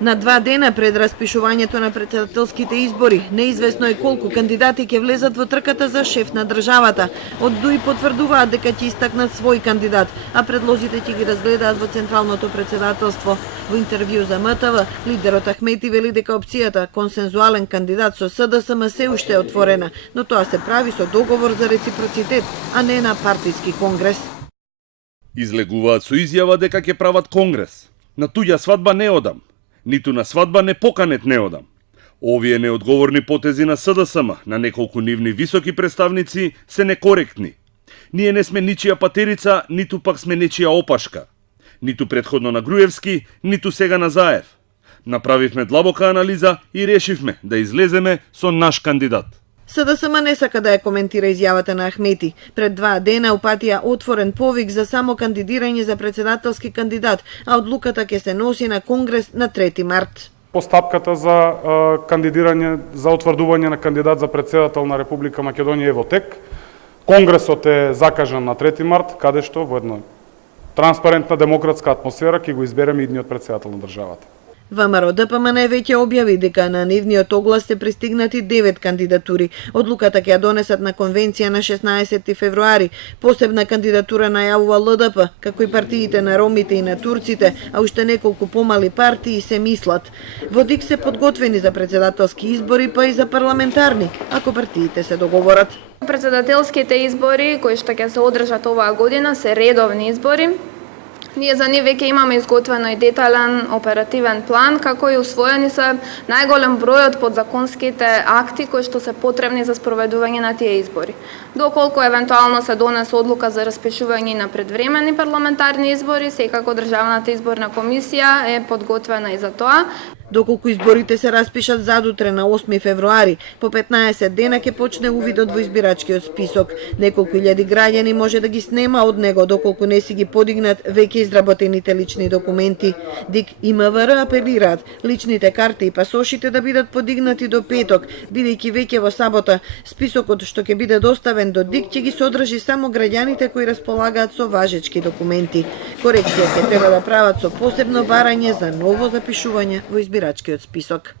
На 2 дена пред распишувањето на претседателските избори, неизвестно е колку кандидати ќе влезат во трката за шеф на државата. Од ДУИ потврдуваат дека ќе истакнат свој кандидат, а предлозите ќе ги разгледаат во Централното претседателство. Во интервју за МТВ, лидерот Ахмети вели дека опцијата консензуален кандидат со СДСМ се уште е отворена, но тоа се прави со договор за реципроцитет, а не на партиски конгрес. Излегуваат со изјава дека ќе прават конгрес. На туѓа свадба не одам. Ниту на свадба не поканет не одам. Овие неодговорни потези на СДСМ, на неколку нивни високи представници, се некоректни. Ние не сме ничија патерица, ниту пак сме нечија опашка. Ниту предходно на Груевски, ниту сега на Заев. Направивме длабока анализа и решивме да излеземе со наш кандидат. СДСМ не сака да ја коментира изјавата на Ахмети. Пред 2 дена упатија отворен повик за само кандидирање за претседателски кандидат, а одлуката ќе се носи на Конгрес на 3 март. Постапката за кандидирање за утврдување на кандидат за претседател на Република Македонија е во тек. Конгресот е закажан на 3 март, каде што во една транспарентна демократска атмосфера ќе го избереме идниот претседател на државата. ВМРО ДПМН веќе објави дека на нивниот оглас се пристигнати 9 кандидатури. Одлуката ќе ја донесат на конвенција на 16 февруари. Посебна кандидатура најавува ЛДП, како и партиите на ромите и на турците, а уште неколку помали партии се мислат. Во ДИК се подготвени за претседателски избори, па и за парламентарни, ако партиите се договорат. Претседателските избори кои што ќе се одржат оваа година се редовни избори. Ние за нив веќе имаме изготвено и детален оперативен план, како и усвоени се најголем број од подзаконските акти кои што се потребни за спроведување на тие избори. Доколку евентуално се донесе одлука за распишување на предвремени парламентарни избори, секако Државната изборна комисија е подготвена и за тоа. Доколку изборите се распишат задутре на 8 февруари, по 15 дена ќе почне увидот во избирачкиот список. Неколку илјади граѓани може да ги снема од него доколку не си ги подигнат веќе изработените лични документи. ДИК и МВР апелираат личните карти и пасошите да бидат подигнати до петок, бидејќи веќе во сабота списокот што ќе биде доставен до ДИК ќе ги содржи само граѓаните кои располагаат со важечки документи. Корекција ќе треба да прават со посебно барање за ново запишување во избирачкиот список.